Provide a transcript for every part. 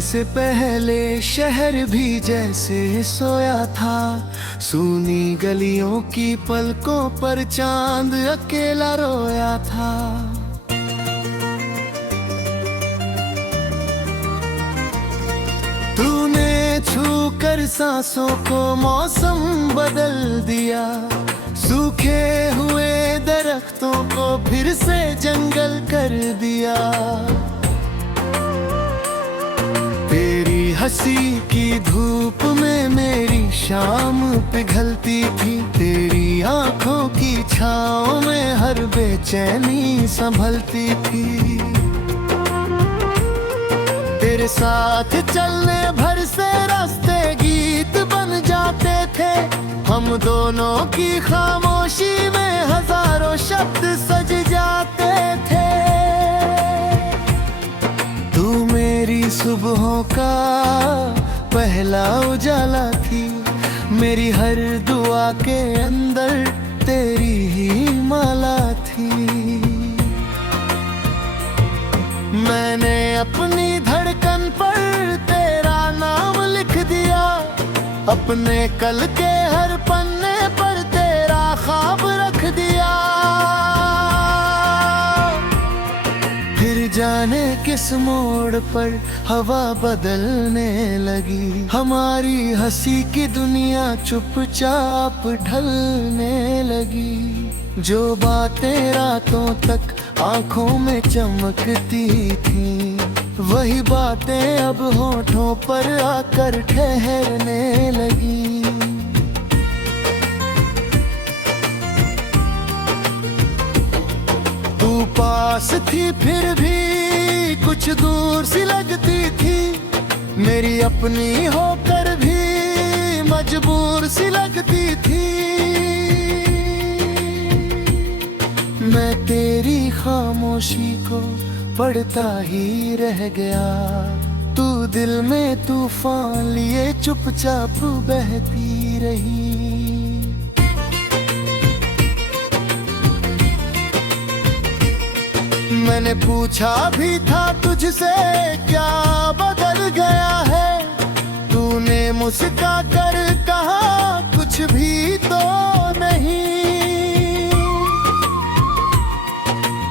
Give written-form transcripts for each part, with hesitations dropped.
से पहले शहर भी जैसे सोया था, सूनी गलियों की पलकों पर चांद अकेला रोया था। तूने छू कर सांसों को मौसम बदल दिया, सूखे हुए दरख्तों को फिर से जंगल कर दिया। तेरी हंसी की धूप में मेरी शाम पिघलती थी, तेरी आंखों की छाँव में हर बेचैनी संभलती थी। तेरे साथ चलने भर से रास्ते गीत बन जाते थे, हम दोनों की खामोशी में हजारों शब्द सज जाते थे। तू मेरी सुबहों का पहला उजाला थी, मेरी हर दुआ के अंदर तेरी ही माला थी। मैंने अपनी धड़कन पर तेरा नाम लिख दिया, अपने कल के हर पन्ने पर तेरा ख्वाब रख दिया। फिर जाने किस मोड़ पर हवा बदलने लगी, हमारी हंसी की दुनिया चुपचाप ढलने लगी। जो बातें रातों तक आंखों में चमकती थी, वही बातें अब होठों पर आकर ठहरने लगी। तू पास थी फिर भी कुछ दूर सी लगती थी, मेरी अपनी होकर भी मजबूर सी लगती थी। मैं तेरी खामोशी को पढ़ता ही रह गया, तू दिल में तूफान लिए चुपचाप बहती रही। मैंने पूछा भी था तुझसे क्या बदल गया है, तूने मुस्कुरा कर कहा कुछ भी तो नहीं।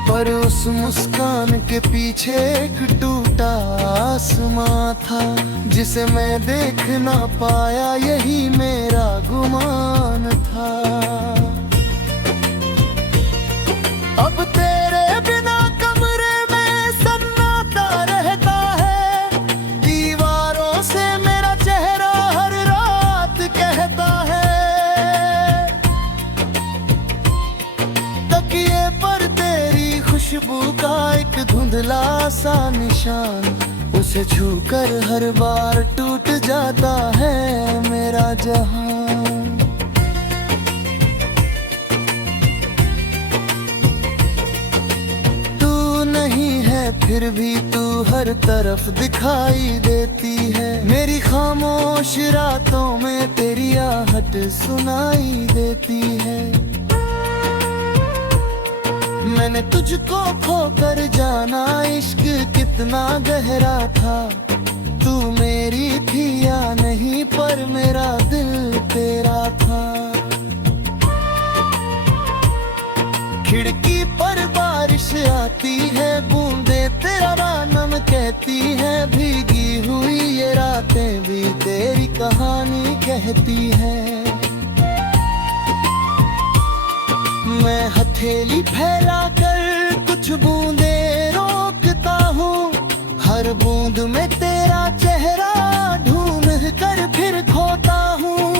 पर उस मुस्कान के पीछे एक टूटा आसमां था, जिसे मैं देख ना पाया, यही मेरा गुमान था। अब तेरे बिना कमरे में सन्नाटा रहता है, दीवारों से मेरा चेहरा हर रात कहता है। तकिए पर तेरी खुशबू का एक धुंधला सा निशान, उसे छूकर हर बार टूट जाता है मेरा जहां। फिर भी तू हर तरफ दिखाई देती है, मेरी खामोश रातों में तेरी आहट सुनाई देती है। मैंने तुझको खोकर जाना इश्क कितना गहरा था, तू मेरी थी या नहीं पर मेरा दिल तेरा था। खिड़की पर बारिश आती है, बूंदे तेरा नाम कहती है, भीगी हुई ये रातें भी तेरी कहानी कहती है। मैं हथेली फैला कर कुछ बूंदे रोकता हूँ, हर बूंद में तेरा चेहरा ढूंढ कर फिर खोता हूँ।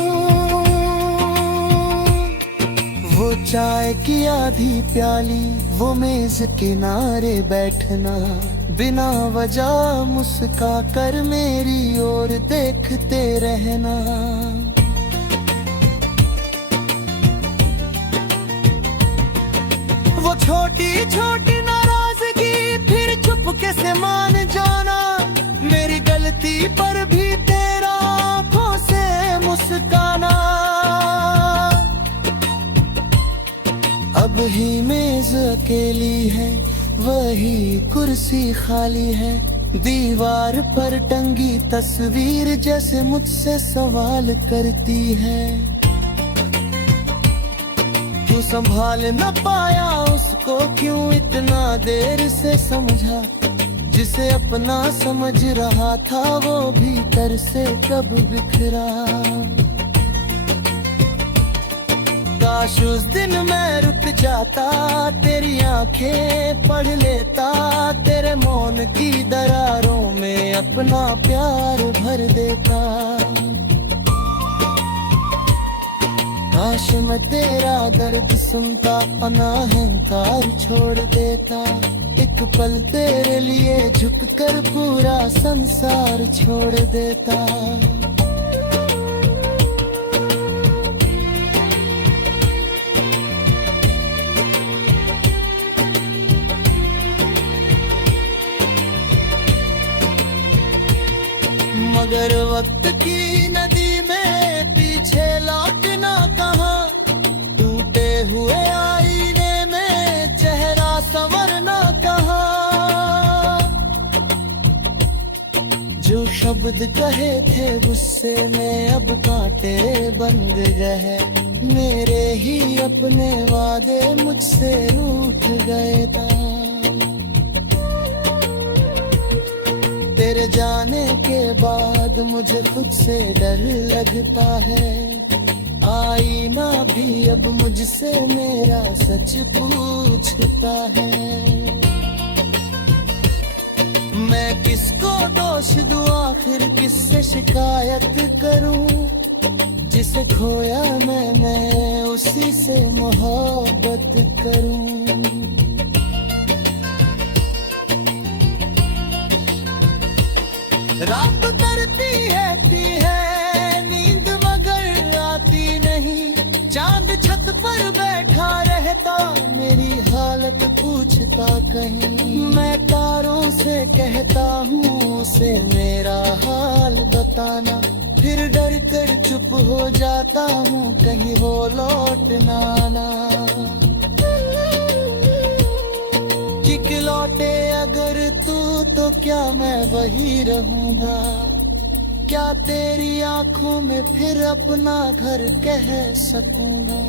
वो चाय की आधी प्याली, वो मेज किनारे बैठना, बिना वजह मुस्का कर मेरी ओर देखते रहना। वो छोटी छोटी नाराजगी फिर चुपके से मान जाना, मेरी गलती पर भी तेरा आंखों से मुस्काना। अब ही मेज अकेली है, वही कुर्सी खाली है, दीवार पर टंगी तस्वीर जैसे मुझसे सवाल करती है, क्यों संभाल न पाया उसको, क्यों इतना देर से समझा, जिसे अपना समझ रहा था वो भीतर से कब बिखरा। काश उस दिन मैं रुक जाता, तेरी आंखें पढ़ लेता, तेरे मौन की दरारों में अपना प्यार भर देता। काश मैं तेरा दर्द सुनता, अनाहंकार छोड़ देता, एक पल तेरे लिए झुककर पूरा संसार छोड़ देता। मगर वक्त की नदी में पीछे लौटना कहाँ, टूटे हुए आईने में चेहरा संवरना कहाँ। जो शब्द कहे थे गुस्से में अब कांटे बन गए, मेरे ही अपने वादे मुझसे रूठ गए था। तेरे जाने के बाद मुझे खुद से डर लगता है, आईना भी अब मुझसे मेरा सच पूछता है। मैं किसको दोष दूं, आखिर किससे शिकायत करूं, जिसे खोया मैं उसी से मोहब्बत करूं। रात उतरती है नींद मगर आती नहीं, चांद छत पर बैठा रहता मेरी हालत पूछता कहीं। मैं तारों से कहता हूँ उसे मेरा हाल बताना, फिर डर कर चुप हो जाता हूँ कहीं वो लौट ना आना। कि लौटे अगर तू तो क्या मैं वही रहूंगा, क्या तेरी आंखों में फिर अपना घर कह सकूंगा।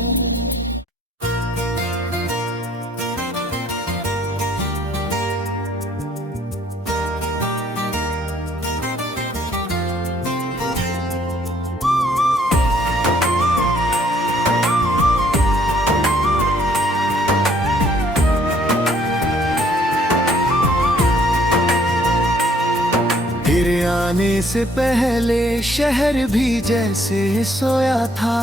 तेरे आने से पहले शहर भी जैसे सोया था,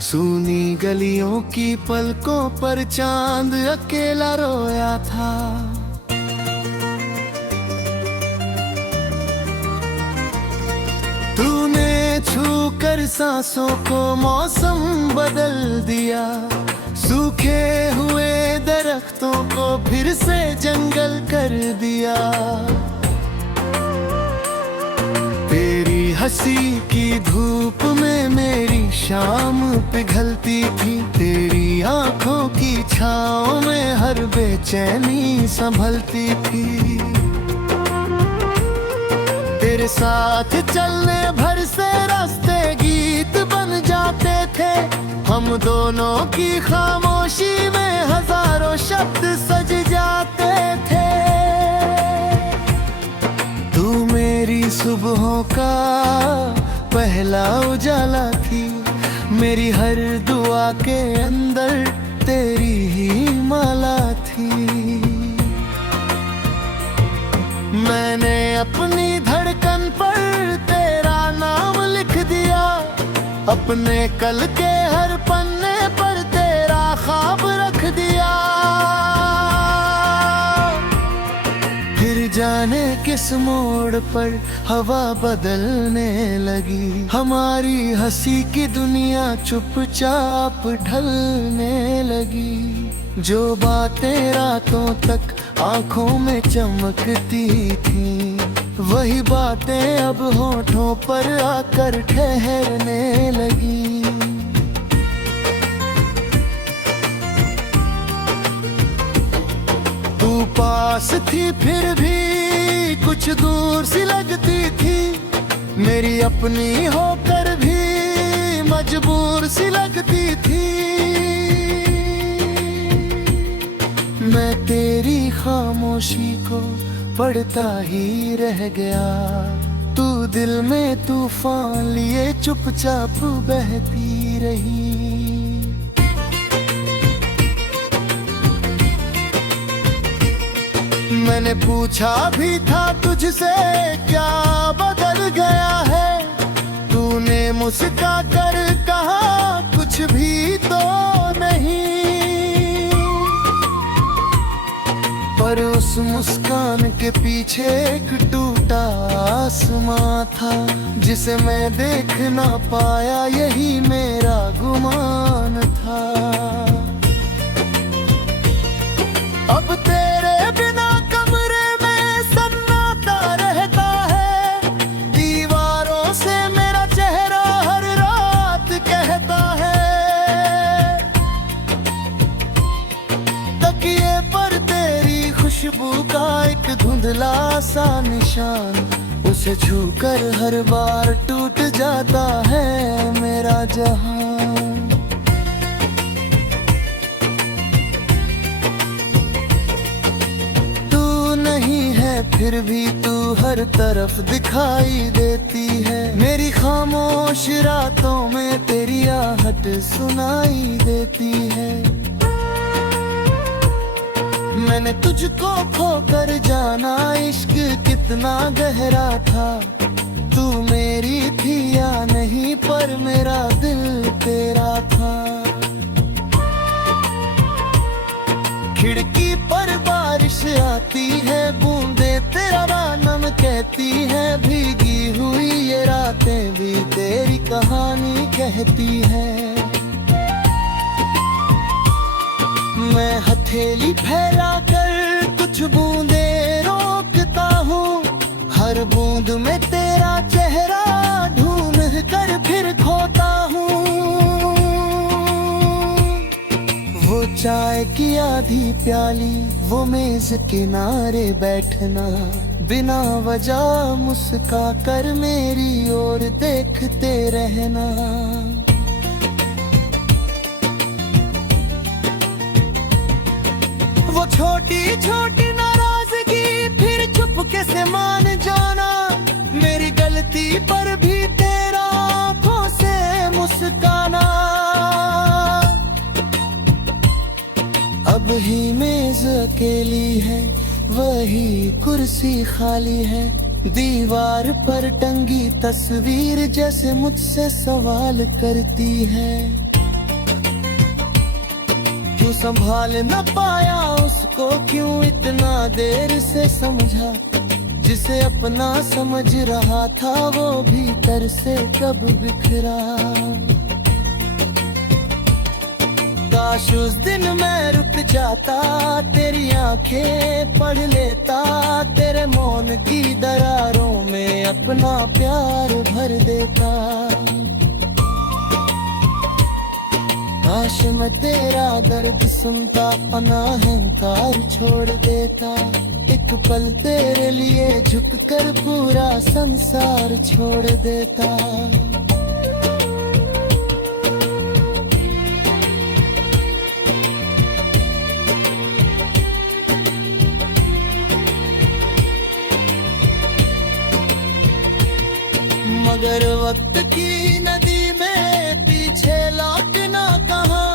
सूनी गलियों की पलकों पर चांद अकेला रोया था। तूने छू कर सांसों को मौसम बदल दिया, सूखे हुए दरख्तों को फिर से जंगल कर दिया। तेरी हंसी की धूप में मेरी शाम पिघलती थी, तेरी आंखों की छाँव में हर बेचैनी संभलती थी। तेरे साथ चलने भर से रास्ते गीत बन जाते थे, हम दोनों की खामोशी में हजारों शब्द सज जाते थे। तू मेरी सुबहों का पहला उजाला थी, मेरी हर दुआ के अंदर तेरी ही माला थी। मैंने अपनी धड़कन पर तेरा नाम लिख दिया, अपने कल के हर पन्ने पर तेरा ख्वाब रख दिया। फिर जाने किस मोड़ पर हवा बदलने लगी, हमारी हंसी की दुनिया चुपचाप ढलने लगी। जो बातें रातों तक आंखों में चमकती थी, वही बातें अब होठों पर आकर ठहरने लगी। तू पास थी फिर भी कुछ कुछ दूर सी लगती थी, मेरी अपनी होकर भी मजबूर सी लगती थी। मैं तेरी खामोशी को पढ़ता ही रह गया, तू दिल में तूफान लिए चुपचाप बहती रही। मैंने पूछा भी था तुझसे क्या बदल गया है, तूने मुस्का कर कहा कुछ भी तो नहीं। पर उस मुस्कान के पीछे एक टूटा आसमां था, जिसे मैं देख ना पाया, यही मेरा गुमान था। अब तेरे बिना कमरे में सन्नाटा रहता है, दीवारों से मेरा चेहरा हर रात कहता है। तकिए पर तेरी खुशबू का एक धुंधला सा निशान, उसे छूकर हर बार टूट जाता है मेरा जहां। फिर भी तू हर तरफ दिखाई देती है, मेरी खामोश रातों में तेरी आहट सुनाई देती है। मैंने तुझको खोकर जाना इश्क कितना गहरा था, तू मेरी थी या नहीं पर मेरा दिल तेरा था। खिड़की पर बारिश आती है, बूंदे तेरा नाम कहती है, भीगी हुई ये रातें भी तेरी कहानी कहती है। मैं हथेली फैला कर कुछ बूंदे रोकता हूँ, हर बूंद में तेरा चेहरा ढूंढ कर फिर खोता हूँ। वो चाय की आधी प्याली, वो मेज किनारे बैठना, बिना वजह मुस्का कर मेरी ओर देखते रहना। वो छोटी छोटी नाराजगी फिर चुपके से मान जाना, मेरी गलती पर भी तेरा आंखों से मुस्काना। अब ही मेज अकेली है, वही कुर्सी खाली है, दीवार पर टंगी तस्वीर जैसे मुझसे सवाल करती है। क्यों संभाल न पाया उसको, क्यों इतना देर से समझा, जिसे अपना समझ रहा था वो भीतर से कब बिखरा। काश उस दिन मैं रुक जाता, तेरी आंखें पढ़ लेता, तेरे मौन की दरारों में अपना प्यार भर देता। काश मैं तेरा दर्द सुनता, अपना अहंकार छोड़ देता, एक पल तेरे लिए झुककर पूरा संसार छोड़ देता। मगर वक्त की नदी में पीछे लौटना कहाँ,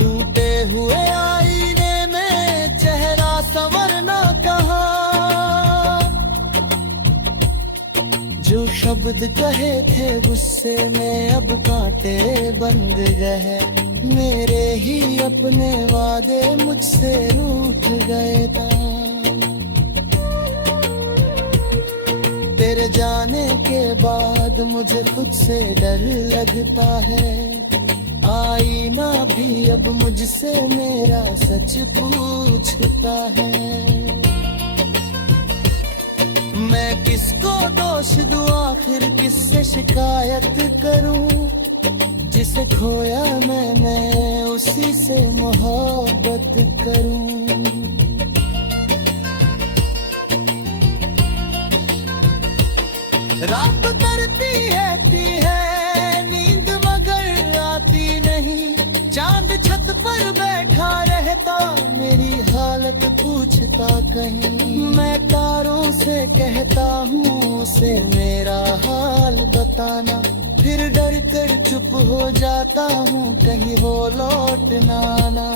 टूटे हुए आईने में चेहरा संवरना कहाँ। जो शब्द कहे थे गुस्से में अब कांटे बन गए, मेरे ही अपने वादे मुझसे रूठ गए था। तेरे जाने के बाद मुझे खुद से डर लगता है, आईना भी अब मुझसे मेरा सच पूछता है। मैं किसको दोष दूं, आखिर किससे शिकायत करूं, जिसे खोया मैंने उसी से मोहब्बत करूं। रात करती है नींद मगर आती नहीं। चांद छत पर बैठा रहता मेरी हालत पूछता कहीं। मैं तारों से कहता हूँ उसे मेरा हाल बताना, फिर डर कर चुप हो जाता हूँ कहीं वो लौट ना आना।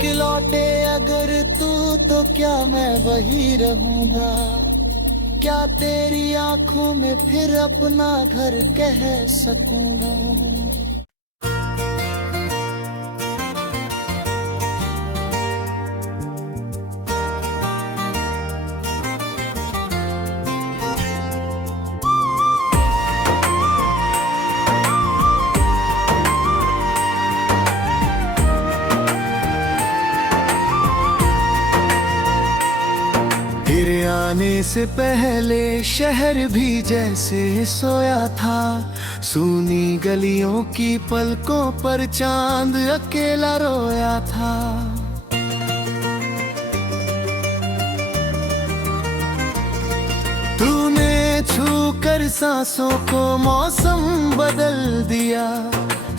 कि लौटे अगर तू तो क्या मैं वही रहूंगा, क्या तेरी आंखों में फिर अपना घर कह सकूंगा। तेरे आने से पहले शहर भी जैसे सोया था। सूनी गलियों की पलकों पर चांद अकेला रोया था। तूने छू कर सांसों को मौसम बदल दिया।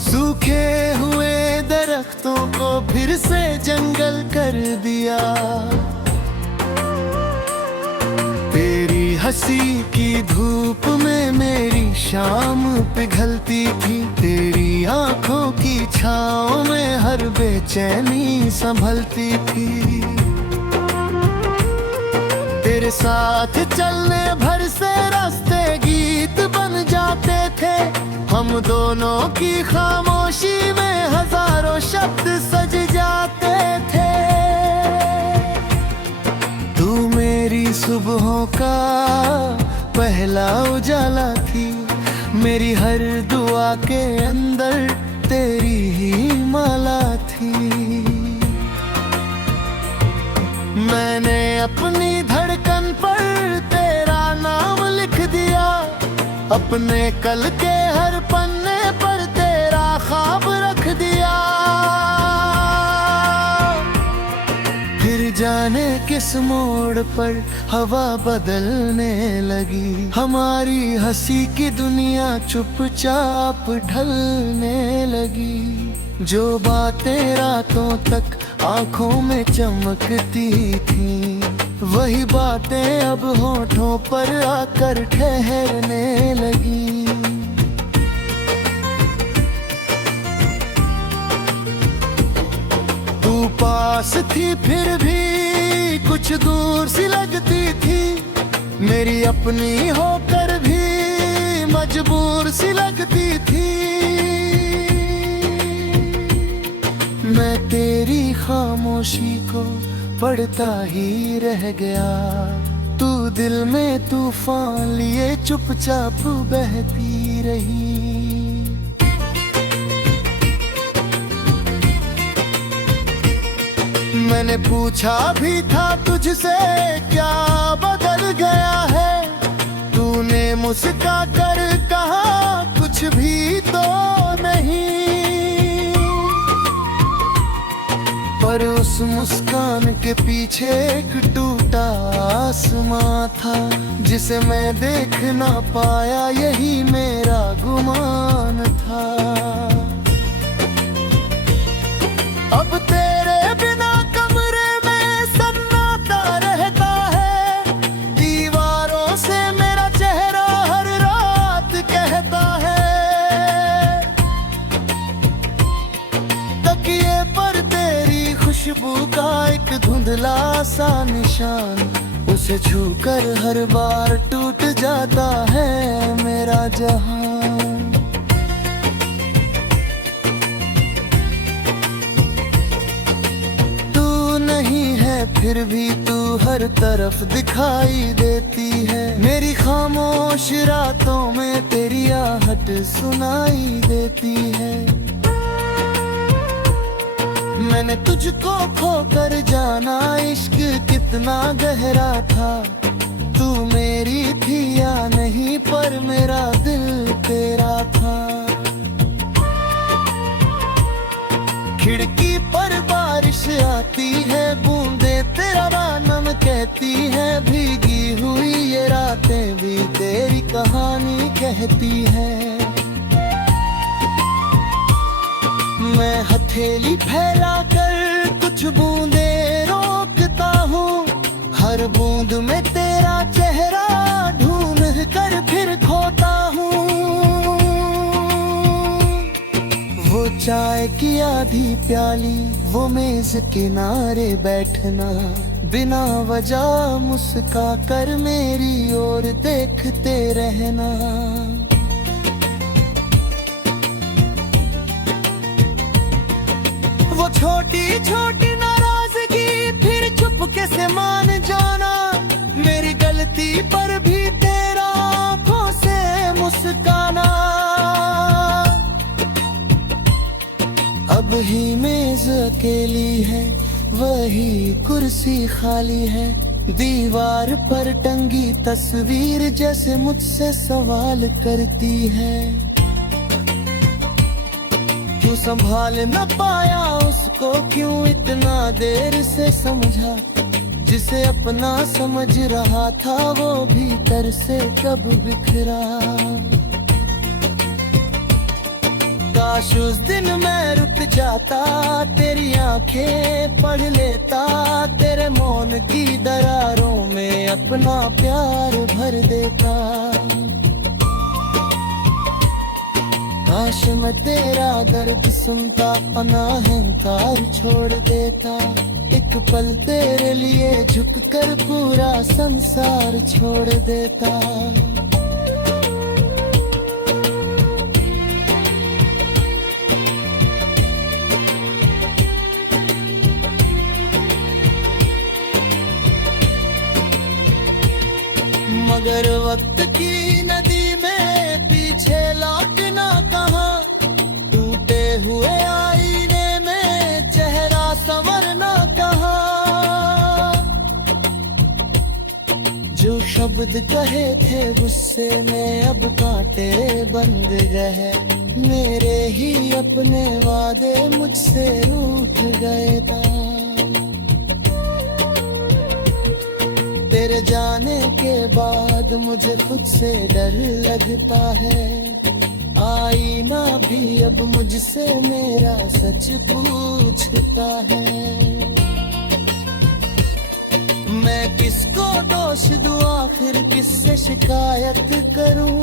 सूखे हुए दरख्तों को फिर से जंगल कर दिया। तेरी हंसी की धूप में मेरी शाम पिघलती थी। तेरी आंखों की छाँव में हर बेचैनी संभलती थी। तेरे साथ चलने भर से रास्ते गीत बन जाते थे। हम दोनों की खामोशी में हजारों शब्द सज जाते थे। मेरी सुबहों का पहला उजाला थी। मेरी हर दुआ के अंदर तेरी ही माला थी। मैंने अपनी धड़कन पर तेरा नाम लिख दिया। अपने कल के हर पन्ने पर तेरा ख्वाब रख दिया। जाने किस मोड़ पर हवा बदलने लगी। हमारी हंसी की दुनिया चुपचाप ढलने लगी। जो बातें रातों तक आंखों में चमकती थी, वही बातें अब होठों पर आकर ठहरने लगी। पास थी फिर भी कुछ दूर सी लगती थी। मेरी अपनी होकर भी मजबूर सी लगती थी। मैं तेरी खामोशी को पढ़ता ही रह गया। तू दिल में तूफान लिए चुपचाप बहती रही। मैंने पूछा भी था तुझसे क्या बदल गया है। तूने मुस्का कर कहा कुछ भी तो नहीं। पर उस मुस्कान के पीछे एक टूटा आसमां था, जिसे मैं देख ना पाया, यही मेरा गुमान था। अब तेरे बिना खुशबू का एक धुंधला सा निशान, उसे छूकर हर बार टूट जाता है मेरा जहां। तू नहीं है फिर भी तू हर तरफ दिखाई देती है। मेरी खामोश रातों में तेरी आहट सुनाई देती है। मैंने तुझको खोकर जाना, इश्क कितना गहरा था। तू मेरी थी या नहीं, पर मेरा दिल तेरा था। खिड़की पर बारिश आती है, बूंदे तेरा नाम कहती है। भीगी बातें भी तेरी कहानी कहती है। मैं हथेली फैला कर कुछ बूंदे रोकता हूँ, हर बूंद में तेरा चेहरा ढूंढ कर फिर खोता हूँ। वो चाय की आधी प्याली, वो मेज किनारे बैठना, बिना वजह मुस्का कर मेरी ओर देखते रहना। वो छोटी छोटी नाराजगी फिर चुपके से मान जाना, मेरी गलती पर भी तेरा आंखों से मुस्काना। अब ही मेज अकेली है, वही कुर्सी खाली है, दीवार पर टंगी तस्वीर जैसे मुझसे सवाल करती है। क्यों संभाल न पाया उसको, क्यों इतना देर से समझा, जिसे अपना समझ रहा था वो भीतर से कब बिखरा। काश उस दिन मैं रुक जाता, तेरी आंखें पढ़ लेता, तेरे मौन की दरारों में अपना प्यार भर देता। काश मैं तेरा दर्द सुनता, अपना अहंकार छोड़ देता, एक पल तेरे लिए झुककर पूरा संसार छोड़ देता। मगर वक्त की नदी में पीछे लौटना कहाँ, टूटे हुए आईने में चेहरा संवरना कहाँ। जो शब्द कहे थे गुस्से में अब कांटे बन गए, मेरे ही अपने वादे मुझसे रूठ गए था। तेरे जाने के बाद मुझे खुद से डर लगता है, आईना भी अब मुझसे मेरा सच पूछता है। मैं किसको दोष दूं, आखिर किससे शिकायत करूं,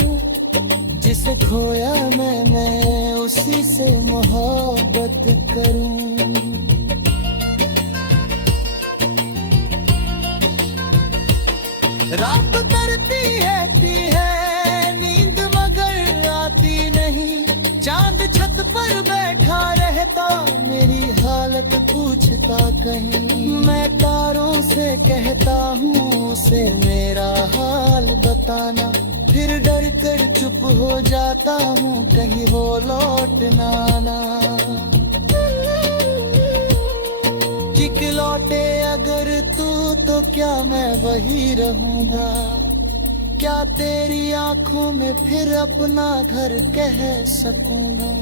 जिसे खोया मैं उसी से मोहब्बत करूं। रात करती है नींद मगर आती नहीं, चांद छत पर बैठा रहता मेरी हालत पूछता कहीं। मैं तारों से कहता हूँ उसे मेरा हाल बताना, फिर डर कर चुप हो जाता हूँ कहीं वो लौट ना आना। कि लौटे अगर तू तो क्या मैं वही रहूंगा, क्या तेरी आंखों में फिर अपना घर कह सकूंगा।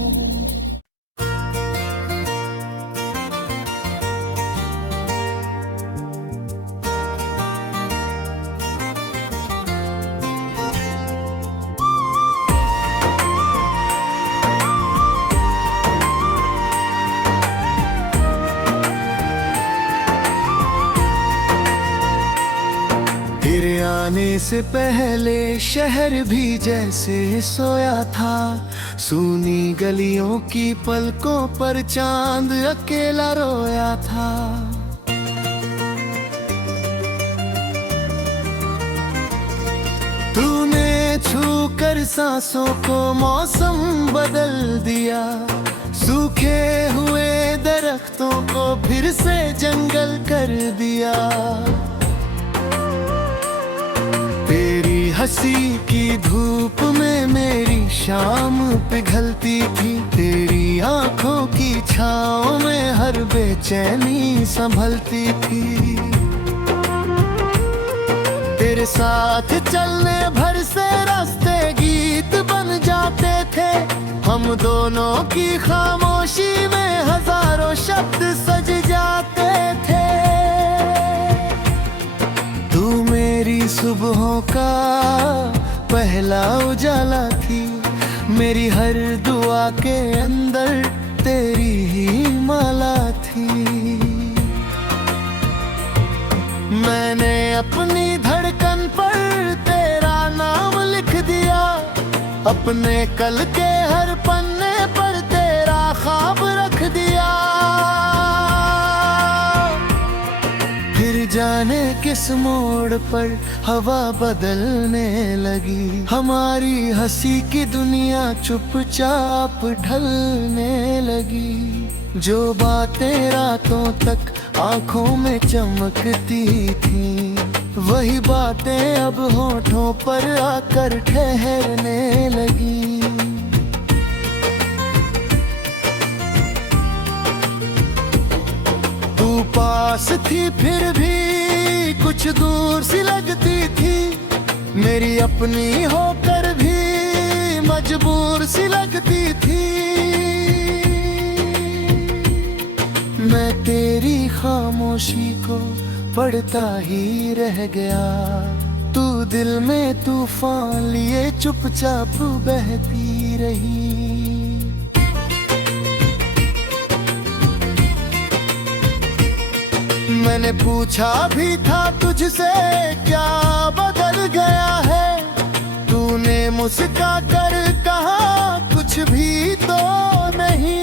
तेरे आने से पहले शहर भी जैसे सोया था, सूनी गलियों की पलकों पर चांद अकेला रोया था। तूने छू कर सांसों को मौसम बदल दिया, सूखे हुए दरख्तों को फिर से जंगल कर दिया। तेरी हंसी की धूप में मेरी शाम पिघलती थी, तेरी आंखों की छाँव में हर बेचैनी संभलती थी। तेरे साथ चलने भर से रास्ते गीत बन जाते थे, हम दोनों की खामोशी में हजारों शब्द सज जाते थे। तू मेरी सुबहों का पहला उजाला थी, मेरी हर दुआ के अंदर तेरी ही माला थी। मैंने अपनी धड़कन पर तेरा नाम लिख दिया, अपने कल के हर पन्ने पर तेरा ख्वाब रख दिया। फिर जाने किस मोड़ पर हवा बदलने लगी, हमारी हंसी की दुनिया चुपचाप ढलने लगी। जो बातें रातों तक आंखों में चमकती थी, वही बातें अब होठों पर आकर ठहरने लगी। तू पास थी फिर भी कुछ दूर सी लगती थी, मेरी अपनी होकर भी मजबूर सी लगती थी। मैं तेरी खामोशी को पढ़ता ही रह गया, तू दिल में तूफान लिए चुपचाप बहती रही। मैंने पूछा भी था तुझसे क्या बदल गया है, तूने मुस्का कर कहा कुछ भी तो नहीं।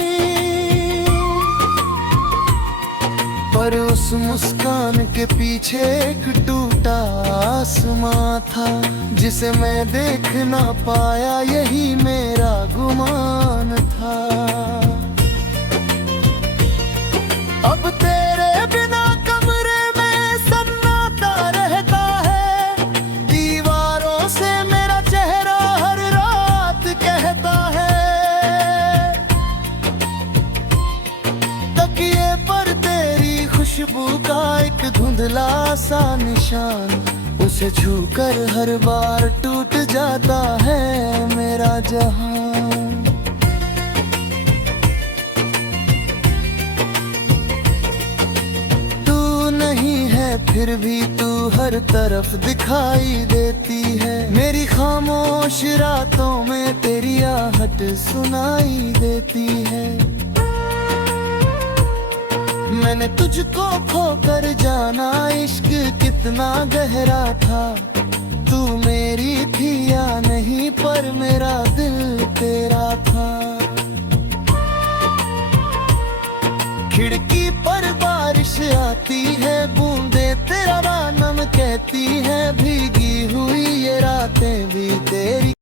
पर उस मुस्कान के पीछे एक टूटा आसमां था, जिसे मैं देख ना पाया, यही मेरा गुमान था। अब तेरे बिना कमरे में सन्नाटा रहता है, दीवारों से मेरा चेहरा हर रात कहता है। तकिए पर तेरी खुशबू का एक धुंधला सा निशान, उसे छूकर हर बार टूट जाता है मेरा जहां। नहीं है फिर भी तू हर तरफ दिखाई देती है, मेरी खामोश रातों में तेरी आहट सुनाई देती है। मैंने तुझको खोकर जाना इश्क कितना गहरा था, तू मेरी थी या नहीं पर मेरा दिल तेरा था। खिड़की पर बारिश आती है, बूंदे तेरा नाम कहती है, भीगी हुई ये रातें भी तेरी